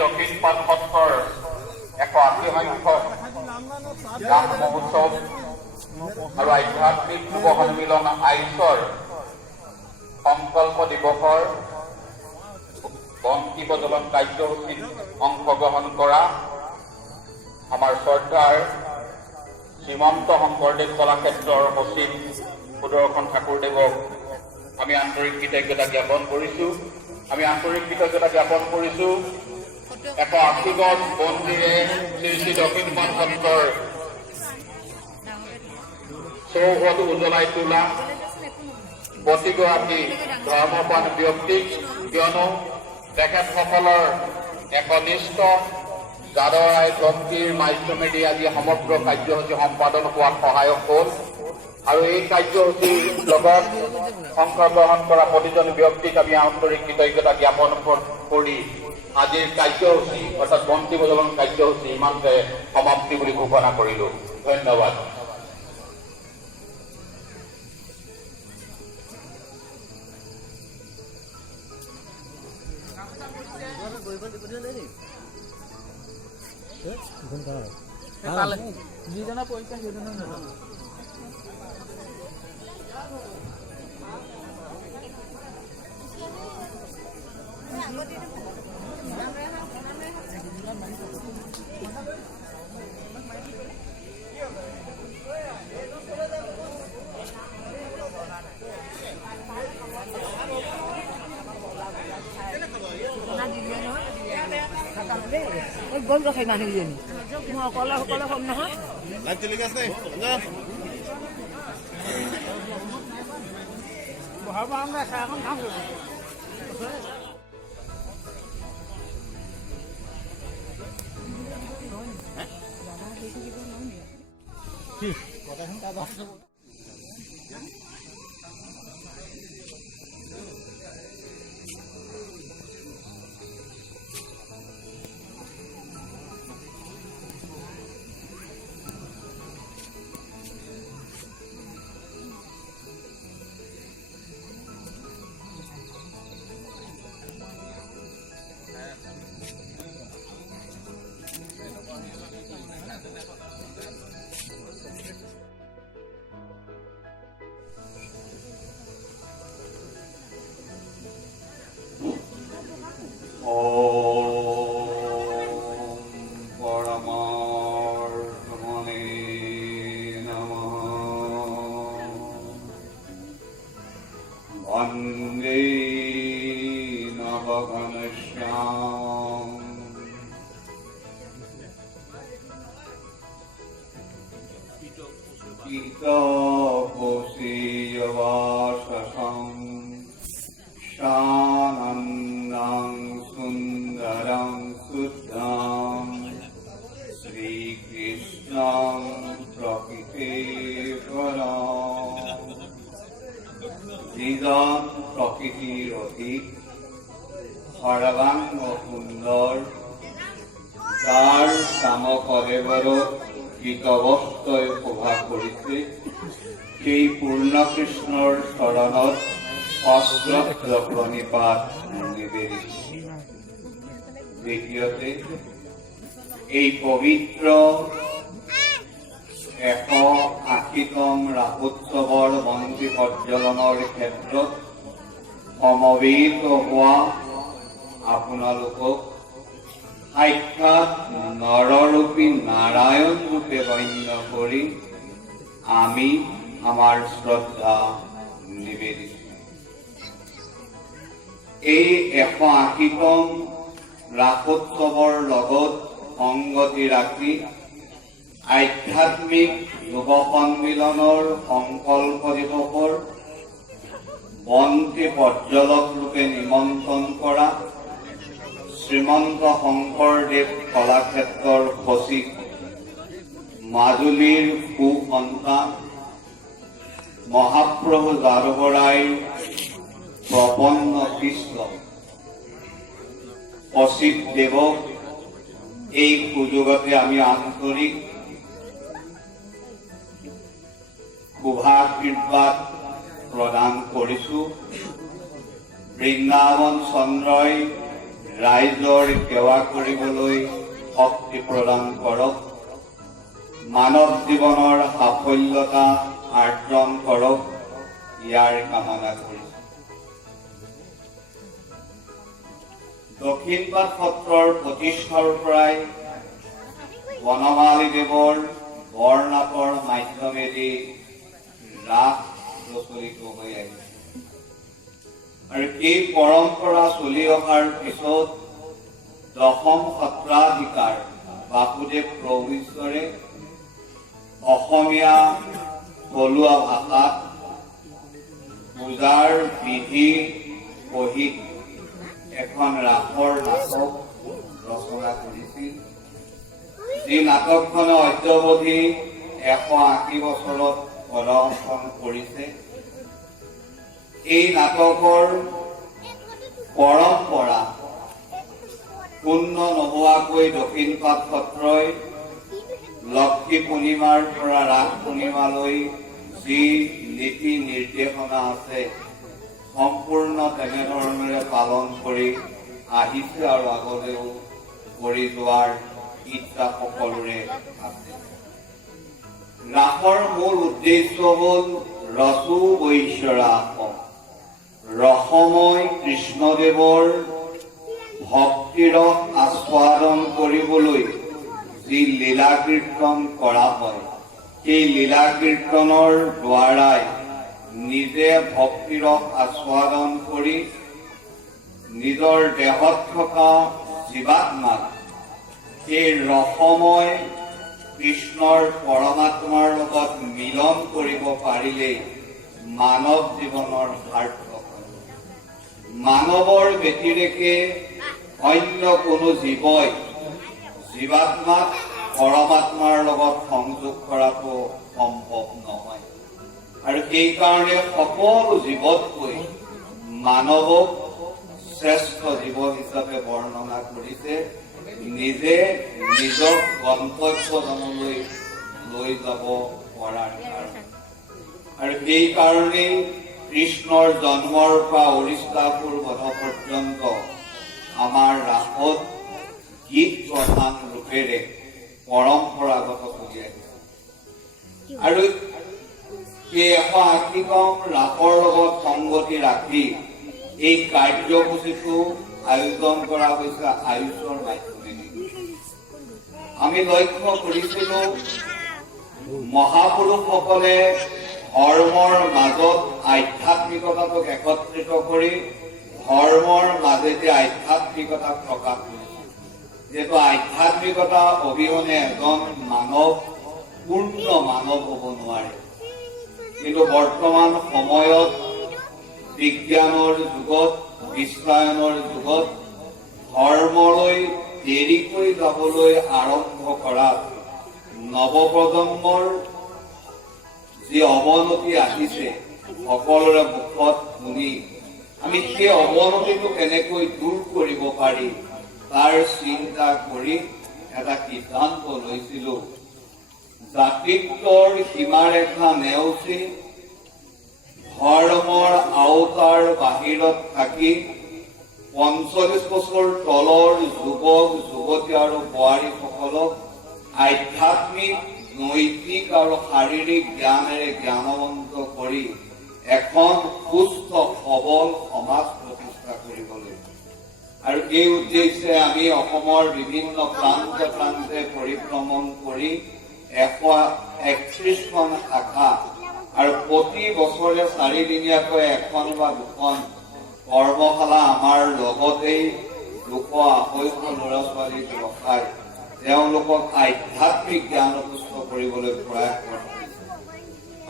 দক্ষিণপাট সত্ৰৰ 180 সংখ্যক ৰাস মহোৎসৱ আৰু আধ্যাত্মিক যুৱ সন্মিলন আইচৰ সংকল্প দিৱসৰ বন্তি প্ৰজ্বলন কাৰ্যসূচীত অংশগ্ৰহণ কৰা আমাৰ শ্ৰদ্ধাৰ শ্ৰীমন্ত শংকৰদেৱ কলাক্ষেত্ৰৰ সচিব সুদৰ্শন ঠাকুৰদেৱক আমি আন্তৰিক কৃতজ্ঞতা জ্ঞাপন কৰিছোঁ। 180 গজ বন্দিৰে শ্ৰী দক্ষিণপাট সত্ৰৰ চৌহদ উজ্বলাই তোলা প্ৰতিগৰাকী ধৰ্মপ্ৰাণ ব্যক্তিক, কিয়নো তেখেতসকলৰ একনিষ্ঠ জাদৰাই ভক্তিৰ মাধ্যমেদি আজি সমগ্ৰ কাৰ্যসূচী সম্পাদন হোৱাত সহায়ক হ'ল। আৰু এই কাৰ্যসূচীৰ লগত অংশগ্ৰহণ কৰা প্ৰতিজন ব্যক্তিক আমি আন্তৰিক কৃতজ্ঞতা জ্ঞাপন কৰি আজিৰ কাৰ্যসূচী অৰ্থাৎ বন্তি প্ৰজ্বলন কাৰ্যসূচী ইমানতে সমাপ্তি বুলি ঘোষণা কৰিলোঁ। ধন্যবাদ। যিজনে পৰীক্ষা সেইজনে গম ৰখাই মানুহজনী মই অকলে কম নহয়। বহাব আমরা এখন খাম शानन्दं सुन्दरं शुद्धं श्रीकृष्णं प्रकृतेश्वरं যিজন প্রকৃতির অতীত সর্বাঙ্গ সুন্দর, যার কামকলেবর গীতবস্তয় শোভা কৰিছে, সেই পূৰ্ণকৃষ্ণৰ চৰণত অস্ত্ৰ প্ৰণিপাত নিবেদিছো। দ্বিতীয়তে, এই পবিত্ৰ 180তম ৰাসোৎসৱৰ বন্তি প্ৰজ্বলনৰ ক্ষেত্ৰত সমবেত হোৱা আপোনালোকক সাক্ষাৎ নৰৰূপী নাৰায়ণ ৰূপে গণ্য কৰি আমি আমাৰ শ্ৰদ্ধা নিবেদিছোঁ। এই 180তম ৰাসোৎসৱৰ লগত সংগতি ৰাখি আধ্যাত্মিক যুৱ সন্মিলনৰ সংকল্প দিৱসৰ বন্তি পৰ্যলক ৰূপে নিমন্ত্ৰণ কৰা শ্ৰীমন্ত শংকৰদেৱ কলাক্ষেত্ৰৰ সচিব, মাজুলীৰ সুসন্তান মহাপ্ৰভু যাদৱৰায়ৰ প্ৰপন্ন শিষ্য সচিব দেৱক এই সুযোগতে আমি আন্তৰিক শুভাশীৰ্বাদ প্ৰদান কৰিছোঁ। বৃন্দাবন চন্দ্ৰই ৰাইজৰ সেৱা কৰিবলৈ শক্তি প্ৰদান কৰক, মানৱ জীৱনৰ সাফল্যতা আৰ্জন কৰক, ইয়াৰ কামনা কৰিছোঁ। দক্ষিণপাট সত্ৰৰ প্ৰতিষ্ঠাৰ পৰাই বনমালীদেৱৰ বৰনাটৰ মাধ্যমেদি ৰাস প্ৰচলিত হৈ আহিছে আৰু এই পৰম্পৰা চলি অহাৰ পিছত দশম সত্ৰাধিকাৰ বাসুদেৱ প্ৰভুশ্বৰে অসমীয়া থলুৱা ভাষাত পূজাৰ বিধি সহিত এখন ৰাসৰ নাটক ৰচনা কৰিছিল, যি নাটকখনে অদ্যাৱধি 180 বছৰত প্ৰদৰ্শন কৰিছে। এই নাটকৰ পৰম্পৰা পূৰ্ণ নোহোৱাকৈ দক্ষিণপাট সত্ৰই লক্ষী পূৰ্ণিমাৰ পৰা ৰাস পূৰ্ণিমালৈ যি নীতি নিৰ্দেশনা আছে সম্পূৰ্ণ তেনেধৰণেৰে পালন কৰি আহিছে আৰু আগলৈও কৰি যোৱাৰ ইচ্ছা সকলোৰে আছে। ৰাসৰ মূল উদ্দেশ্য হ'ল ৰসো বৈশ্বৰাস, ৰসময় কৃষ্ণদেৱৰ ভক্তিৰস আস্বাদন কৰিবলৈ যি লীলা কীৰ্তন কৰা হয়, সেই লীলা কীৰ্তনৰ দ্বাৰাই নিজে ভক্তিৰস আস্বাদন কৰি নিজৰ দেহত থকা জীৱাত্মাক সেই ৰসময় কৃষ্ণৰ পৰমাত্মাৰ লগত মিলন কৰিব পাৰিলেই মানৱ জীৱনৰ সাৰ্থক হয়। মানৱৰ ব্যতিৰেকে অন্য কোনো জীৱই জীৱাত্মাক পৰমাত্মাৰ লগত সংযোগ কৰাটো সম্ভৱ নহয় আৰু সেইকাৰণে সকলো জীৱতকৈ মানৱক শ্ৰেষ্ঠ জীৱ হিচাপে বৰ্ণনা কৰিছে, নিজে নিজক গন্তব্যজনলৈ লৈ যাব পৰাৰ কাৰণে। আৰু সেইকাৰণেই কৃষ্ণৰ জন্মৰ পৰা অৰিষ্টাসুৰ বধ পৰ্যন্ত আমাৰ ৰাসত গীত প্ৰধান ৰূপেৰে পৰম্পৰাগত চলি আহিছে আৰু এই 180তম ৰাসৰ লগত সংগতি ৰাখি এই কাৰ্যসূচীটো আয়োজন কৰা হৈছে আয়ুষৰ মাধ্যমেদি। আমি লক্ষ্য কৰিছিলো মহাপুৰুষসকলে ধৰ্মৰ মাজত আধ্যাত্মিকতাটোক একত্ৰিত কৰি ধৰ্মৰ মাজেদি আধ্যাত্মিকতা প্ৰকাশ কৰিছে। যিহেতু আধ্যাত্মিকতা অবিহনে এজন মানৱ পূৰ্ণ মানৱ হ'ব নোৱাৰে, কিন্তু বৰ্তমান সময়ত বিজ্ঞানৰ যুগত, বিশ্বায়নৰ যুগত ধৰ্মলৈ দেৰিকৈ যাবলৈ আৰম্ভ কৰাত নৱপ্ৰজন্মৰ যি অৱনতি আহিছে সকলোৰে মুখত শুনি আমি সেই অৱনতিটো কেনেকৈ দূৰ কৰিব পাৰি তাৰ চিন্তা কৰি এটা সিদ্ধান্ত লৈছিলো। জাতিত্বৰ সীমাৰেখা নেওচি ধৰ্মৰ আওতাৰ বাহিৰত থাকি 45 বছৰ তলৰ যুৱক যুৱতী আৰু বোৱাৰীসকলক আধ্যাত্মিক, নৈতিক আৰু শাৰীৰিক জ্ঞানেৰে জ্ঞানৱন্ত কৰি এখন সুস্থ সবল সমাজ প্ৰতিষ্ঠা কৰিবলৈ আৰু এই উদ্দেশ্যে আমি অসমৰ বিভিন্ন প্ৰান্তে প্ৰান্তে পৰিভ্ৰমণ কৰি 131খন শাখা আৰু প্ৰতি বছৰে 4 দিনীয়াকৈ এখন বা দুখন কৰ্মশালা আমাৰ লগতেই 200-250 ল'ৰা ছোৱালী ৰখাই তেওঁলোকক আধ্যাত্মিক জ্ঞান পুষ্ট কৰিবলৈ প্ৰয়াস কৰে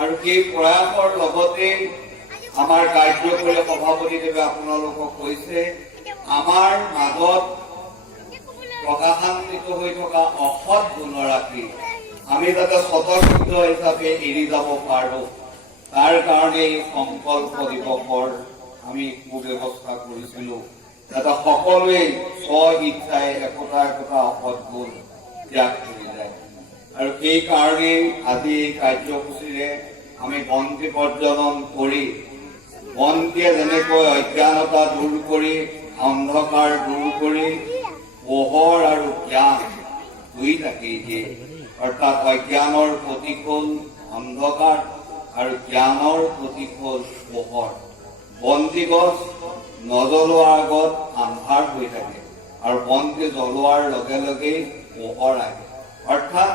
আৰু এই প্ৰয়াসৰ লগতে আমাৰ কাৰ্যকৰী সভাপতিদেৱে আপোনালোকক কৈছে আমাৰ মাজত প্ৰকাশান্বিত হৈ থকা অসৎ গুণৰাশি আমি যাতে স্বতঃসিদ্ধ হিচাপে এৰি যাব পাৰোঁ তাৰ কাৰণে এই সংকল্প দিৱসৰ আমি সুব্যৱস্থা কৰিছিলোঁ যাতে সকলোৱে স্ব-ইচ্ছাই একোটা অসৎ গুণ ত্যাগ কৰি যায় আৰু সেইকাৰণে আজি এই কাৰ্যসূচীৰে আমি বন্তি প্ৰজ্বলন কৰি বন্তিয়ে যেনেকৈ অজ্ঞানতা দূৰ কৰি অন্ধকাৰ দূৰ কৰি পোহৰ আৰু জ্ঞান দুইটাকেই দিয়ে অৰ্থাৎ অজ্ঞানৰ প্ৰতিকূল অন্ধকাৰ আৰু জ্ঞানৰ প্ৰতিকূল পোহৰ বন্তি গছ নজ্বলোৱাৰ আগত আন্ধাৰ হৈ থাকে আৰু বন্তি জ্বলোৱাৰ লগে লগেই পোহৰ আহে অৰ্থাৎ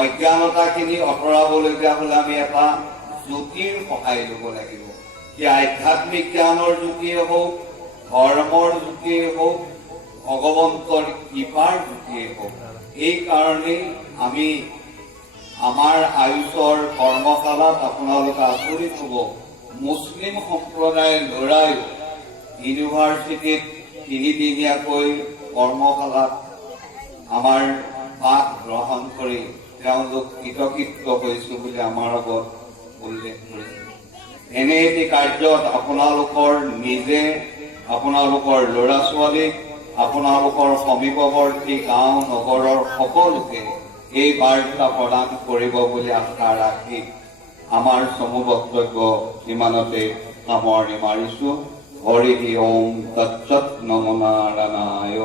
অজ্ঞানতাখিনি আঁতৰাবলগীয়া হ'লে আমি এটা জ্যোতিৰ সহায় ল'ব লাগিব কি আধ্যাত্মিক জ্ঞানৰ জ্যোতিয়ে হওক ধৰ্মৰ জ্যোতিয়ে হওক ভগৱন্তৰ কৃপাৰ জ্যোতিয়ে হওক এই কাৰণেই আমি আমাৰ আয়ুষৰ কৰ্মশালাত আপোনালোকে আচৰিত হ'ব মুছলিম সম্প্ৰদায়ৰ ল'ৰাইও ইউনিভাৰ্চিটিত 3 দিনীয়াকৈ কৰ্মশালাত আমাৰ পাঠ গ্ৰহণ কৰি তেওঁলোক কৃতকৃত্য হৈছো বুলি আমাৰ আগত উল্লেখ কৰিছে এনে এটি কাৰ্যত আপোনালোকৰ নিজে আপোনালোকৰ ল'ৰা ছোৱালীক আপোনালোকৰ সমীপৱৰ্তী গাঁও নগৰৰ সকলোকে এই বাৰ্তা প্ৰদান কৰিব বুলি আশা ৰাখি আমাৰ চমু বক্তব্য ইমানতে সামৰণি মাৰিছো হৰি ওম তৎসৎ নমো নাৰায়ণায়।